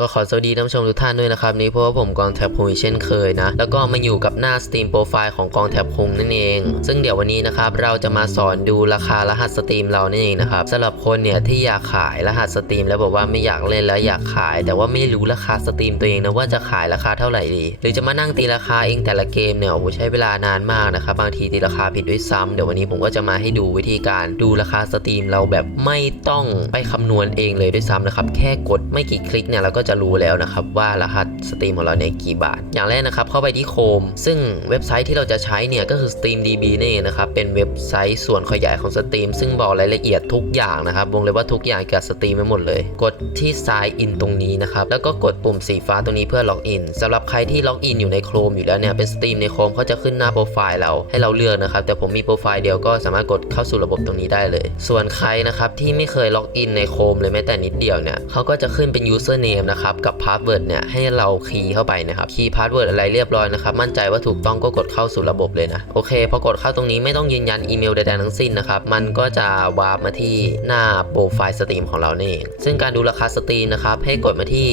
ก็ขอสวัสดีท่านผู้ชมทุกท่านด้วยนะครับนี่เพราะว่าผมกองแท็บคงเช่นเคยนะ แล้วก็มาอยู่กับหน้า Steam Profile ของกองแท็บคงนั่นเอง ซึ่งเดี๋ยววันนี้นะครับเราจะมาสอนดูราคารหัสสตรีมเรานั่นเองนะครับสำหรับคนเนี่ยที่อยากขายรหัสสตรีมแล้วบอกว่าไม่อยากเล่นแล้วอยากขาย แต่ว่าไม่รู้ราคาสตรีมตัวเองนะว่าจะขายราคาเท่าไหร่ดี หรือจะมานั่งตีราคาเองแต่ละเกมเนี่ยโอ้โหใช้เวลานานมากนะครับบางทีตีราคาผิดด้วยซ้ำเดี๋ยววันนี้ผมก็จะมาให้ดูวิธีการดูราคาสตรีมเราแบบไม่ต้องไปคำนวณเองเลยด้วยซ้ำนะครับแค่กดไม่กี่คลิกเนี่ยเราก็จะรู้แล้วนะครับว่ารหัสสตรีมของเราเนี่ยกี่บาท อย่างแรกนะครับเข้าไปที่โคม ซึ่งเว็บไซต์ที่เราจะใช้เนี่ยก็คือ StreamDB นี่นะครับเป็นเว็บไซต์ส่วนขยายของสตรีมซึ่งบอกรายละเอียดทุกอย่างนะครับวงเลยว่าทุกอย่างเกี่ยวกับสตรีมไปหมดเลย กดที่ Sign In ตรงนี้นะครับแล้วก็กดปุ่มสีฟ้าตรงนี้เพื่อล็อกอินสำหรับใครที่ล็อกอินอยู่ใน Chrome อยู่แล้วเนี่ยเป็นสตรีมใน Chrome เขาจะขึ้นหน้าโปรไฟล์เราให้เราเลือกนะครับแต่ผมมีโปรไฟล์เดียวก็สามารถกดเข้าสู่ระบบตรงนี้ได้เลย ส่วนใครนะครับที่ไม่เคยล็อกอินใน Chrome เลยแม้แต่นิดเดียวเนี่ยเขาก็จะขึ้นเป็น username นะครับกับ password เนี่ยให้เราคีย์เข้าไปนะครับคีย์ password อะไรเรียบร้อยนะครับมั่นใจว่าถูกต้องก็กดเข้าสู่ระบบเลยนะโอเคพอกดเข้าตรงนี้ไม่ต้องยืนยันอีเมลใดๆทั้งสิ้นนะครับมันก็จะวาร์ปมาที่หน้าโปรไฟล์สตรีมของเรานี่เองซึ่งการดูราคาสตรีมนะครับให้กดมาที่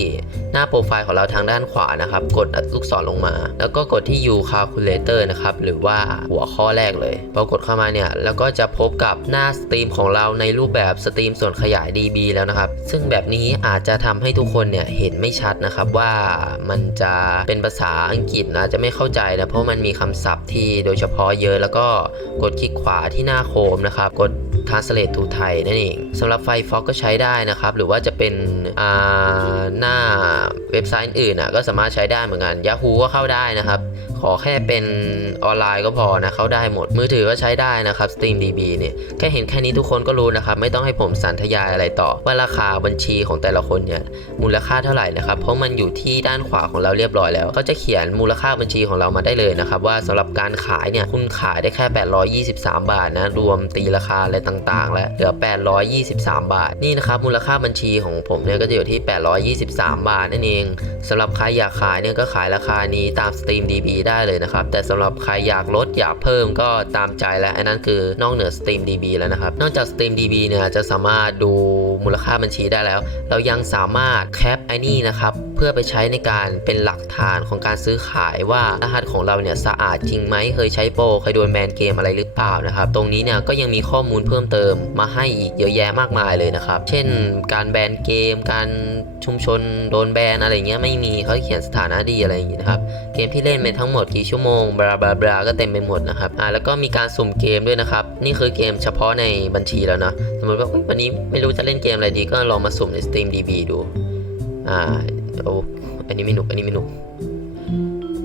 หน้าโปรไฟล์ของเราทางด้านขวานะครับกดลูกศรลงมา แล้วก็กดที่ U calculator นะครับหรือว่าหัวข้อแรกเลยพอกดเข้ามาเนี่ยแล้วก็จะพบกับหน้าสตรีมของเราในรูปแบบสตรีมส่วนขยาย dB แล้วนะครับ ซึ่งแบบนี้อาจจะทำให้ทุกคนเนี่ยเห็นไม่ชัดนะครับว่ามันจะเป็นภาษาอังกฤษนะจะไม่เข้าใจนะเพราะมันมีคำศัพท์ที่โดยเฉพาะเยอะแล้วก็กดคลิกขวาที่หน้าโคมนะครับกด translate to ไทยนั่นเองสำหรับไฟฟอกก็ใช้ได้นะครับ หรือว่าจะเป็นหน้าเว็บไซต์อื่นอะก็สามารถใช้ได้เหมือนกัน Yahoo ก็เข้าได้นะครับ ขอแค่เป็นออนไลน์ก็พอนะเขาได้หมดมือถือก็ใช้ได้นะครับ SteamDB เนี่ยแค่เห็นแค่นี้ทุกคนก็รู้นะครับ ไม่ต้องให้ผมสันทยายอะไรต่อ ว่าราคาบัญชีของแต่ละคนเนี่ยมูลค่าเท่าไหร่นะครับ เพราะมันอยู่ที่ด้านขวาของเราเรียบร้อยแล้วเขาจะเขียนมูลค่าบัญชีของเรามาได้เลยนะครับ ว่าสำหรับการขายเนี่ยคุณขายได้แค่ 823 บาทนะรวมตีราคาอะไรต่าง ๆ แล้วเหลือ 823 บาทนี่นะครับมูลค่าบัญชีของผมเนี่ยก็จะอยู่ที่ 823 บาทนั่นเองสำหรับใครอยากขายเนี่ยก็ขายราคานี้ตาม SteamDB ได้ได้เลยนะครับ แต่สำหรับใครอยากลดอยากเพิ่มก็ตามใจแล้วอันนั้นคือนอกเหนือ Steam DB แล้วนะครับ นอกจาก Steam DB เนี่ยจะสามารถดูมูลค่าบัญชีได้แล้ว เรายังสามารถแคปไอ้นี่นะครับ พื่อไปใช้ในการเป็นหลักฐานของการซื้อขายว่ารหัสของเราเนี่ยสะอาดจริงไหมเคยใช้โปรเคยโดนแบนเกมอะไรหรือเปล่านะครับตรงนี้เนี่ยก็ยังมีข้อมูลเพิ่มเติมมาให้อีกเยอะแยะมากมายเลยนะครับเช่น การแบนเกม การชุมชนโดนแบนอะไรเงี้ยไม่มีเขาเขียนสถานะดีอะไรอย่างงี้นะครับเกมที่เล่นไปทั้งหมดกี่ชั่วโมงบลาบลาบลาก็เต็มไปหมดนะครับอ่าแล้วก็มีการสุ่มเกมด้วยนะครับนี่คือเกมเฉพาะในบัญชีแล้วนะสมมติว่าวันนี้ไม่รู้จะเล่นเกมอะไรดีก็ลองมาสุ่มใน StreamDB ดูอ่า โอ้อันนี้ไม่หนุก อันนี้ไม่หนุก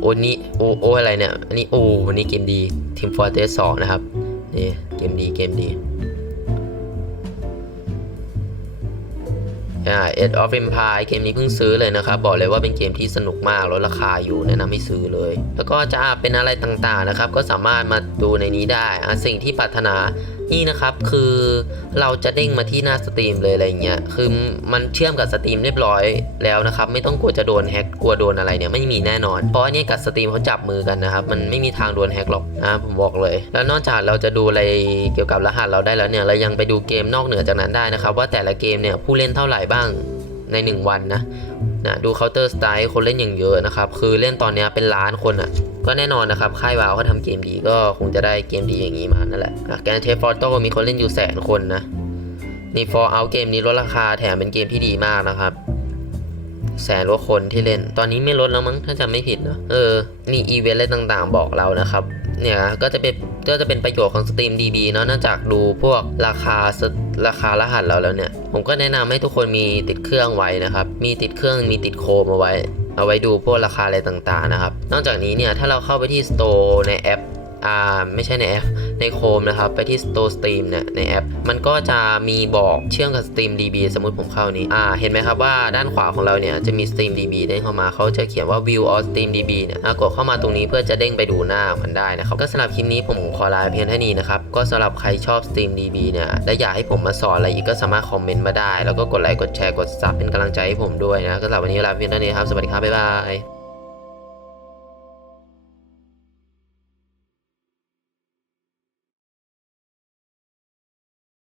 โอ้นี่โอโออะไรเนี่ย อันนี้โอ้วันนี้เกมดี Team Fortress 2นะครับ นี่เกมดีเกมดีอ่า Age of Empire เกมนี้เพิ่งซื้อเลยนะครับ บอกเลยว่าเป็นเกมที่สนุกมากลดราคาอยู่แนะนำให้ซื้อเลย แล้วก็จะเป็นอะไรต่างๆนะครับ ก็สามารถมาดูในนี้ได้อะสิ่งที่ปรารถนา นี่นะครับคือเราจะเด้งมาที่หน้าสตรีมเลยอะไรเงี้ยคือมันเชื่อมกับสตรีมเรียบร้อยแล้วนะครับไม่ต้องกลัวจะโดนแฮ็กกลัวโดนอะไรเนี่ยไม่มีแน่นอน เพราะอันนี้กับสตรีมเขาจับมือกันนะครับมันไม่มีทางโดนแฮ็กหรอกนะผมบอกเลย แล้วนอกจากเราจะดูอะไรเกี่ยวกับรหัสเราได้แล้วเนี่ยเรายังไปดูเกมนอกเหนือจากนั้นได้นะครับว่าแต่ละเกมเนี่ยผู้เล่นเท่าไหร่บ้างใน 1 วันนะ นะดู Counter Strike คนเล่นอย่างเยอะนะครับ คือเล่นตอนนี้เป็นล้านคนอะ่ะ ก็แน่นอนนะครับ ค่ายวาวเขาทำเกมดีก็คงจะได้เกมดีอย่างนี้มานั่นแหละแกนเทฟฟอร์โตมีคนเล่นอยู่แสนคนนะนี่ For Out เกมนี้ลดราคาแถมเป็นเกมที่ดีมากนะครับ แสนกว่าคนที่เล่น ตอนนี้ไม่ลดแล้วมั้งถ้าจำไม่ผิดนะเออ มีอีเวนต์อะไรต่างๆ บอกเรานะครับ เนี่ยก็จะเป็น ก็จะเป็นประโยชน์ของ Steam DB เนาะนอกจากดูพวกราคาราคารหัสเราแล้วเนี่ย ผมก็แนะนำให้ทุกคนมีติดเครื่องไว้นะครับ มีติดเครื่องมีติดโคมเอาไว้ เอาไว้ดูพวกราคาอะไรต่างๆนะครับ นอกจากนี้เนี่ยถ้าเราเข้าไปที่ Store ในแอปอ่าไม่ใช่ในแอป ในโคมนะครับ ไปที่ Store Stream เนี่ยในแอป มันก็จะมีบอกเชื่อมกับ Steam DB สมมติผมเข้านี้ อ่า เห็นไหมครับว่าด้านขวาของเราเนี่ยจะมี Steam DB เด้งเข้ามาเขาจะเขียนว่า View of Steam DB เนี่ยอะกดเข้ามาตรงนี้เพื่อจะเด้งไปดูหน้ามันได้นะครับ ก็สำหรับคลิปนี้ผมขอลาเพียงเท่านี้นะครับ ก็สำหรับใครชอบ Steam DB เนี่ยและอยากให้ผมมาสอนอะไรอีกก็สามารถคอมเมนต์มาได้ แล้วก็กดไลค์กดแชร์กดซับเป็นกำลังใจให้ผมด้วยนะก็สำหรับวันนี้ลาเพียงเท่านี้ครับสวัสดีครับบ๊ายบาย